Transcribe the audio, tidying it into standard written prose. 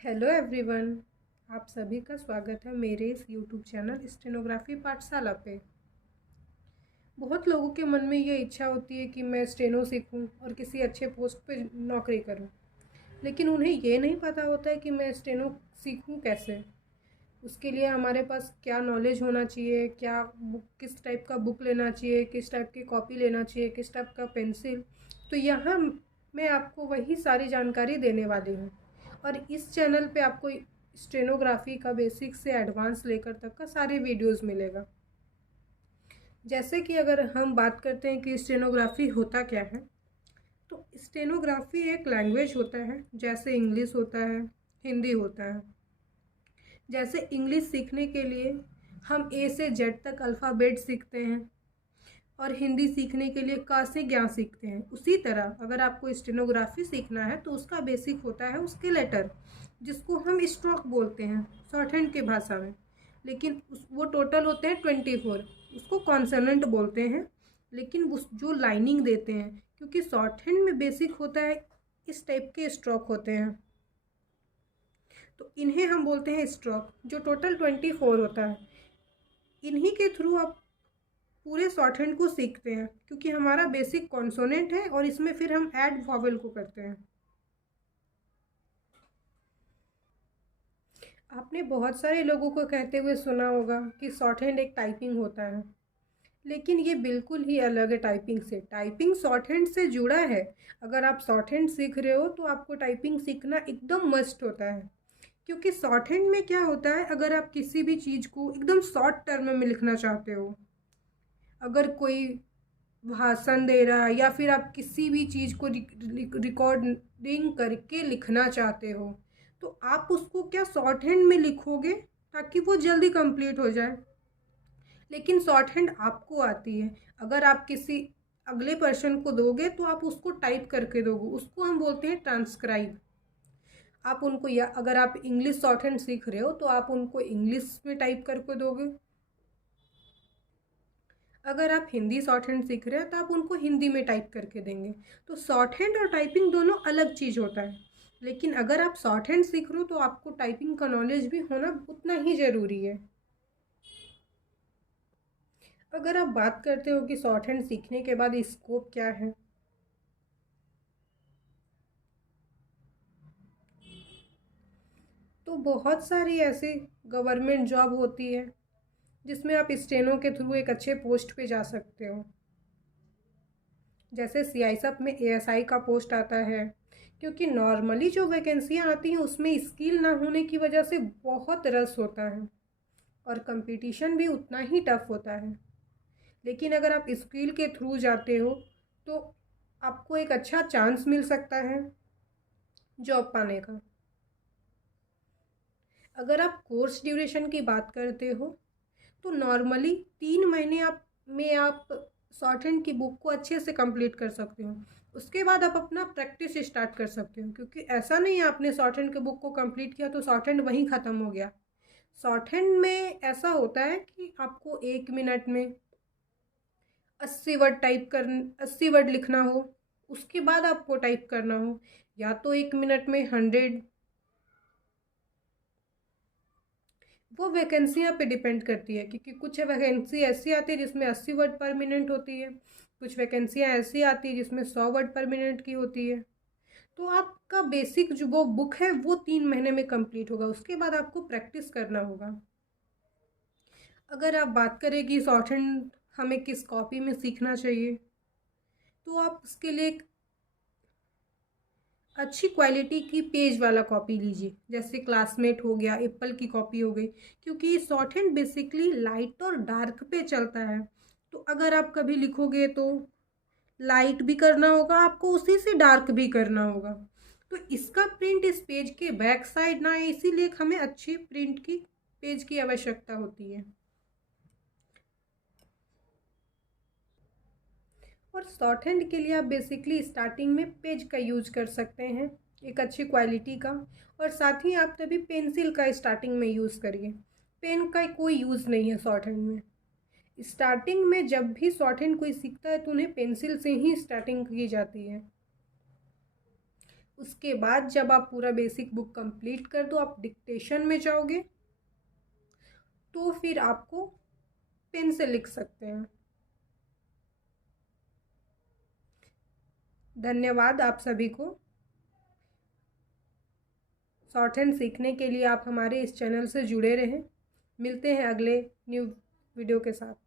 Hello everyone. आप सभी का स्वागत है मेरे इस यूट्यूब चैनल स्टेनोग्राफी पाठशाला पे। बहुत लोगों के मन में ये इच्छा होती है कि मैं स्टेनो सीखूं और किसी अच्छे पोस्ट पे नौकरी करूं, लेकिन उन्हें ये नहीं पता होता है कि मैं स्टेनो सीखूं कैसे। उसके लिए हमारे पास क्या नॉलेज होना चाहिए, क्या बुक, किस टाइप का बुक लेना चाहिए, किस टाइप की कॉपी लेना चाहिए, किस टाइप का पेंसिल। तो यहाँ मैं आपको वही सारी जानकारी देने वाली हूँ। और इस चैनल पे आपको स्टेनोग्राफी का बेसिक से एडवांस लेकर तक का सारे वीडियोस मिलेगा। जैसे कि अगर हम बात करते हैं कि स्टेनोग्राफी होता क्या है, तो स्टेनोग्राफी एक लैंग्वेज होता है, जैसे इंग्लिश होता है, हिंदी होता है। जैसे इंग्लिश सीखने के लिए हम ए से जेड तक अल्फ़ाबेट सीखते हैं और हिंदी सीखने के लिए क से ज्ञ सीखते हैं। उसी तरह अगर आपको स्टेनोग्राफी सीखना है तो उसका बेसिक होता है उसके लेटर, जिसको हम स्ट्रोक बोलते हैं शॉर्ट हैंड की भाषा में। लेकिन वो टोटल होते हैं 24, उसको कॉन्सोनेंट बोलते हैं। लेकिन उस जो लाइनिंग देते हैं, क्योंकि शॉर्ट हैंड में बेसिक होता है इस टाइप के स्ट्रोक होते हैं, तो इन्हें हम बोलते हैं स्ट्रोक, जो टोटल 24 होता है। इन्हीं के थ्रू आप पूरे शॉर्ट हैंड को सीखते हैं, क्योंकि हमारा बेसिक कॉन्सोनेंट है और इसमें फिर हम ऐड वॉवेल को करते हैं। आपने बहुत सारे लोगों को कहते हुए सुना होगा कि शॉर्ट हैंड एक टाइपिंग होता है, लेकिन ये बिल्कुल ही अलग है टाइपिंग से। टाइपिंग शॉर्ट हैंड से जुड़ा है। अगर आप शॉर्ट हैंड सीख रहे हो तो आपको टाइपिंग सीखना एकदम मस्ट होता है, क्योंकि शॉर्ट हैंड में क्या होता है, अगर आप किसी भी चीज़ को एकदम शॉर्ट टर्म में लिखना चाहते हो, अगर कोई भाषण दे रहा है या फिर आप किसी भी चीज़ को रिकॉर्डिंग करके लिखना चाहते हो, तो आप उसको क्या शॉर्ट हैंड में लिखोगे ताकि वो जल्दी कंप्लीट हो जाए। लेकिन शॉर्ट हैंड आपको आती है, अगर आप किसी अगले पर्सन को दोगे तो आप उसको टाइप करके दोगे, उसको हम बोलते हैं ट्रांसक्राइब। आप उनको, या अगर आप इंग्लिश शॉर्ट हैंड सीख रहे हो तो आप उनको इंग्लिश में टाइप करके दोगे। अगर आप हिंदी शॉर्ट हैंड सीख रहे हैं तो आप उनको हिंदी में टाइप करके देंगे। तो शॉर्ट हैंड और टाइपिंग दोनों अलग चीज़ होता है। लेकिन अगर आप शॉर्ट हैंड सीख रहे हो तो आपको टाइपिंग का नॉलेज भी होना उतना ही ज़रूरी है। अगर आप बात करते हो कि शॉर्ट हैंड सीखने के बाद स्कोप क्या है, तो बहुत सारी ऐसी गवर्नमेंट जॉब होती है जिसमें आप स्टेनो के थ्रू एक अच्छे पोस्ट पे जा सकते हो। जैसे सीआईएसएफ में एएसआई का पोस्ट आता है, क्योंकि नॉर्मली जो वैकेंसियाँ आती हैं उसमें स्किल ना होने की वजह से बहुत रस होता है और कंपटीशन भी उतना ही टफ होता है। लेकिन अगर आप स्किल के थ्रू जाते हो तो आपको एक अच्छा चांस मिल सकता है जॉब पाने का। अगर आप कोर्स ड्यूरेशन की बात करते हो तो नॉर्मली 3 महीने आप शॉर्ट हैंड की बुक को अच्छे से कंप्लीट कर सकते हो। उसके बाद आप अपना प्रैक्टिस स्टार्ट कर सकते हो, क्योंकि ऐसा नहीं है आपने शॉर्ट हैंड की बुक को कंप्लीट किया तो शॉर्ट हैंड वहीं ख़त्म हो गया। शॉर्ट हैंड में ऐसा होता है कि आपको 1 मिनट में 80 वर्ड लिखना हो, उसके बाद आपको टाइप करना हो, या तो 1 मिनट में 100। वो वैकेंसियाँ पे डिपेंड करती है, क्योंकि कुछ वैकेंसी ऐसी आती है जिसमें 80 वर्ड पर मिनट होती है, कुछ वैकेंसियाँ ऐसी आती है जिसमें 100 वर्ड पर मिनट की होती है। तो आपका बेसिक जो वो बुक है वो 3 महीने में कंप्लीट होगा, उसके बाद आपको प्रैक्टिस करना होगा। अगर आप बात करें कि शॉर्ट हैंड हमें किस कॉपी में सीखना चाहिए, तो आप उसके लिए एक अच्छी क्वालिटी की पेज वाला कॉपी लीजिए, जैसे क्लासमेट हो गया, एप्पल की कॉपी हो गई, क्योंकि ये शॉर्ट हैंड बेसिकली लाइट और डार्क पे चलता है। तो अगर आप कभी लिखोगे तो लाइट भी करना होगा आपको, उसी से डार्क भी करना होगा। तो इसका प्रिंट इस पेज के बैक साइड ना है, इसीलिए हमें अच्छी प्रिंट की पेज की आवश्यकता होती है। और शॉर्ट हैंड के लिए आप बेसिकली स्टार्टिंग में पेज का यूज कर सकते हैं, एक अच्छी क्वालिटी का। और साथ ही आप तभी पेंसिल का स्टार्टिंग में यूज़ करिए, पेन का कोई यूज़ नहीं है शॉर्ट हैंड में। स्टार्टिंग में जब भी शॉर्ट हैंड कोई सीखता है तो उन्हें पेंसिल से ही स्टार्टिंग की जाती है। उसके बाद जब आप पूरा बेसिक बुक कंप्लीट कर दो, आप डिक्टेशन में जाओगे, तो फिर आपको पेन से लिख सकते हैं। धन्यवाद आप सभी को। शॉर्ट हैंड सीखने के लिए आप हमारे इस चैनल से जुड़े रहें। मिलते हैं अगले न्यू वीडियो के साथ।